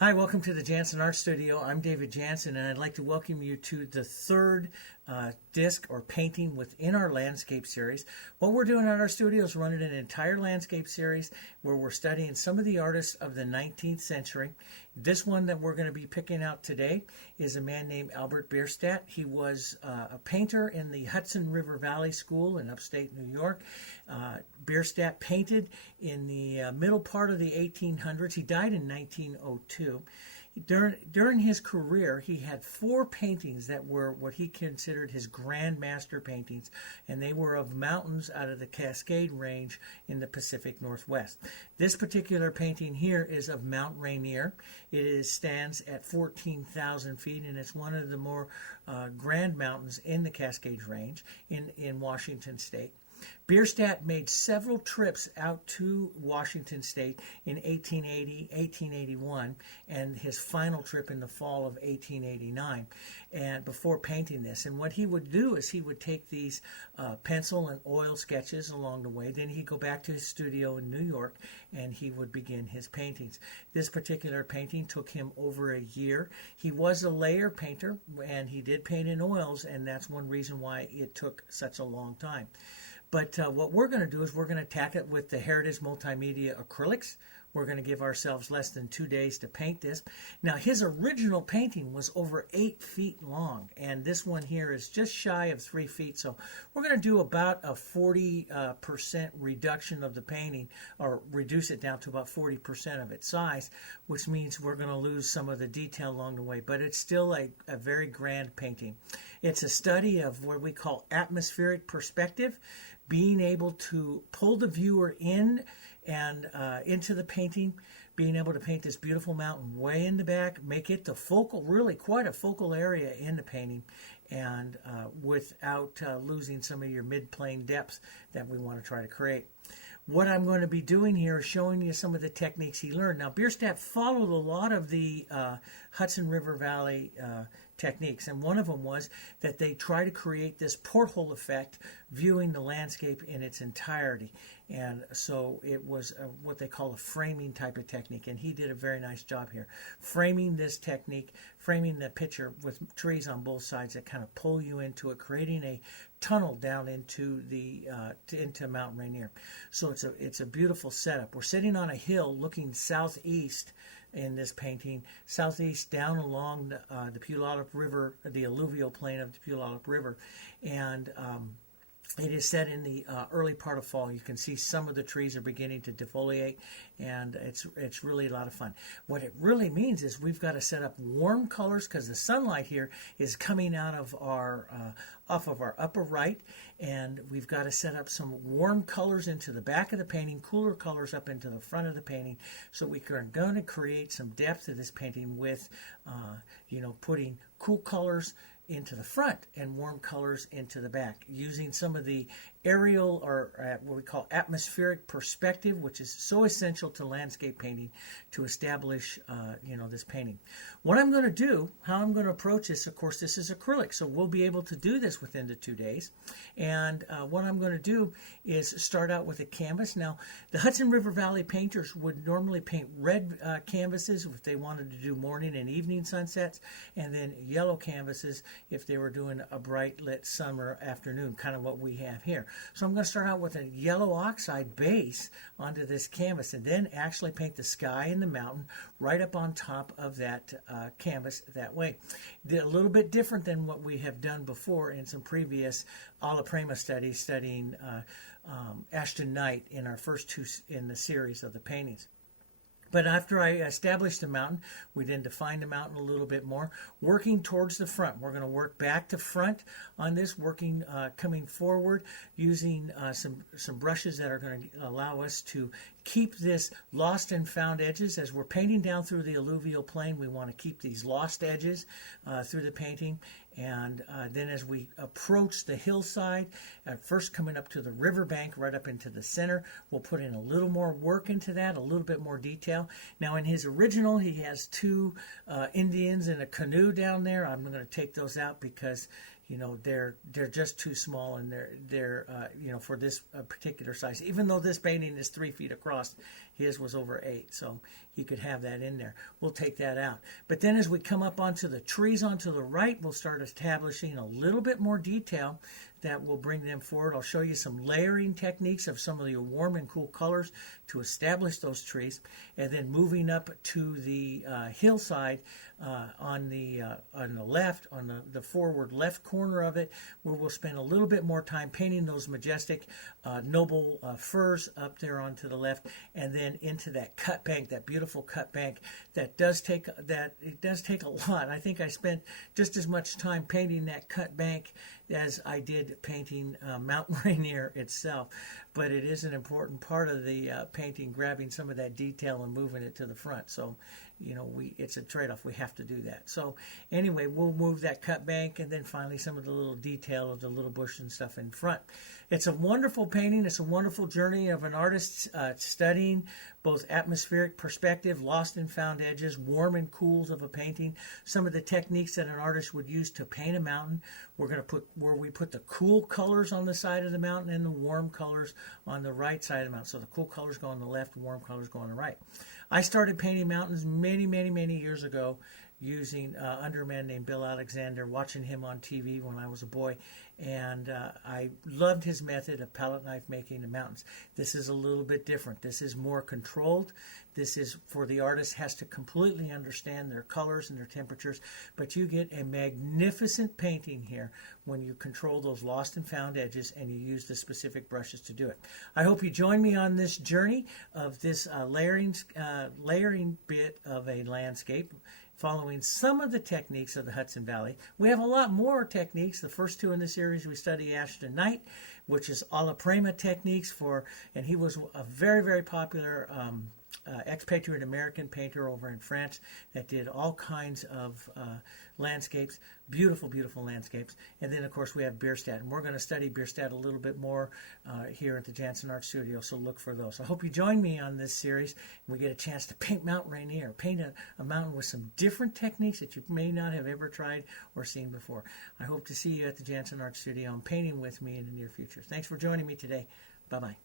Hi, welcome to the Jansen Art Studio. I'm David Jansen, and I'd like to welcome you to the third disc or painting within our landscape series. What we're doing at our studio is running an entire landscape series where we're studying some of the artists of the 19th century. This one that we're going to be picking out today is a man named Albert Bierstadt. He was a painter in the Hudson River Valley School in upstate New York. Bierstadt painted in the middle part of the 1800s. He died in 1902. During his career, he had 4 paintings that were what he considered his grand master paintings, and they were of mountains out of the Cascade Range in the Pacific Northwest. This particular painting here is of Mount Rainier. It stands at 14,000 feet, and it's one of the more grand mountains in the Cascade Range in Washington State. Bierstadt made several trips out to Washington State in 1880, 1881, and his final trip in the fall of 1889, and before painting this. And what he would do is he would take these pencil and oil sketches along the way. Then he'd go back to his studio in New York, and he would begin his paintings. This particular painting took him over a year. He was a layer painter, and he did paint in oils, and that's one reason why it took such a long time. But what we're going to do is we're going to attack it with the Heritage Multimedia acrylics. We're going to give ourselves less than 2 days to paint this. Now, his original painting was over 8 feet long, and this one here is just shy of 3 feet. So we're going to do about a 40% reduction of the painting, or reduce it down to about 40% of its size, which means we're going to lose some of the detail along the way. But it's still a very grand painting. It's a study of what we call atmospheric perspective, being able to pull the viewer in and into the painting, being able to paint this beautiful mountain way in the back, make it the focal, really quite a focal area in the painting, and without losing some of your mid-plane depth that we want to try to create. What I'm going to be doing here is showing you some of the techniques he learned. Now, Bierstadt followed a lot of the Hudson River Valley techniques, and one of them was that they try to create this porthole effect, viewing the landscape in its entirety. And so it was what they call a framing type of technique, and he did a very nice job here framing this technique, framing the picture with trees on both sides that kind of pull you into it, creating a tunnel down into into Mount Rainier. So it's a beautiful setup. We're sitting on a hill looking southeast in this painting, southeast down along the Puyallup River, the alluvial plain of the Puyallup River, and it is set in the early part of fall. You can see some of the trees are beginning to defoliate, and it's really a lot of fun. What it really means is we've got to set up warm colors, because the sunlight here is coming out of our off of our upper right, and we've got to set up some warm colors into the back of the painting, cooler colors up into the front of the painting. So we are going to create some depth to this painting with, putting cool colors into the front and warm colors into the back, using some of the aerial, or what we call atmospheric perspective, which is so essential to landscape painting to establish this painting. What I'm going to do, how I'm going to approach this, of course this is acrylic, so we'll be able to do this within the 2 days. And what I'm going to do is start out with a canvas. Now, the Hudson River Valley painters would normally paint red canvases if they wanted to do morning and evening sunsets, and then yellow canvases if they were doing a bright lit summer afternoon, kind of what we have here. So I'm going to start out with a yellow oxide base onto this canvas, and then actually paint the sky and the mountain right up on top of that canvas that way. A little bit different than what we have done before in some previous alla prima studies, studying Ashton Knight in our first 2 in the series of the paintings. But after I established the mountain, we then defined the mountain a little bit more, working towards the front. We're going to work back to front on this, coming forward, using some brushes that are going to allow us to keep this lost and found edges. As we're painting down through the alluvial plain, we want to keep these lost edges through the painting. And then as we approach the hillside, first coming up to the riverbank, right up into the center, we'll put in a little more work into that, a little bit more detail. Now in his original, he has 2 Indians in a canoe down there. I'm going to take those out because they're just too small, and they're for this particular size. Even though this painting is 3 feet across, His was over 8, so he could have that in there. We'll take that out. But then as we come up onto the trees onto the right, we'll start establishing a little bit more detail that will bring them forward. I'll show you some layering techniques of some of the warm and cool colors to establish those trees. And then moving up to the hillside on the left, on the forward left corner of it, where we'll spend a little bit more time painting those majestic noble firs up there onto the left, and then into that cut bank, that beautiful cut bank it does take a lot. I think I spent just as much time painting that cut bank as I did painting Mount Rainier itself, but it is an important part of the painting, grabbing some of that detail and moving it to the front. So, you know, it's a trade-off. We have to do that. So anyway, we'll move that cut bank, and then finally some of the little detail of the little bush and stuff in front. It's a wonderful painting. It's a wonderful journey of an artist studying both atmospheric perspective, lost and found edges, warm and cools of a painting, some of the techniques that an artist would use to paint a mountain. We're going to put where we put the cool colors on the side of the mountain and the warm colors on the right side of the mountain. So the cool colors go on the left, warm colors go on the right. I started painting mountains many, many, many years ago using under a man named Bill Alexander, watching him on TV when I was a boy, and I loved his method of palette knife making the mountains. This is a little bit different. This is more controlled. This is for the artist has to completely understand their colors and their temperatures, but you get a magnificent painting here when you control those lost and found edges and you use the specific brushes to do it. I hope you join me on this journey of this layering bit of a landscape, following some of the techniques of the Hudson Valley. We have a lot more techniques. The first two in the series we study Ashton Knight, which is alla prima techniques and he was a very, very popular expatriate American painter over in France that did all kinds of landscapes, beautiful, beautiful landscapes. And then, of course, we have Bierstadt, and we're going to study Bierstadt a little bit more here at the Jansen Art Studio, so look for those. I hope you join me on this series, and we get a chance to paint Mount Rainier, paint a mountain with some different techniques that you may not have ever tried or seen before. I hope to see you at the Jansen Art Studio and painting with me in the near future. Thanks for joining me today. Bye-bye.